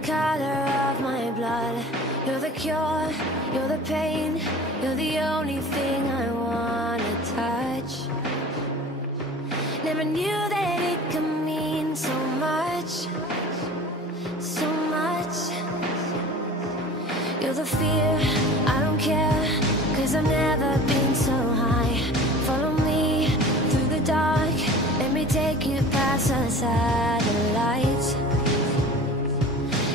the color of my blood. You're the cure, you're the pain, you're the only thing I wanna touch. Never knew that it could mean so much, so much. You're the fear, I don't care, 'cause I've never been so high. Follow me through the dark, let me take you past the satellites.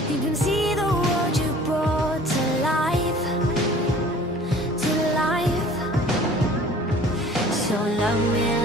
You can see the world you brought to life, to life. So love me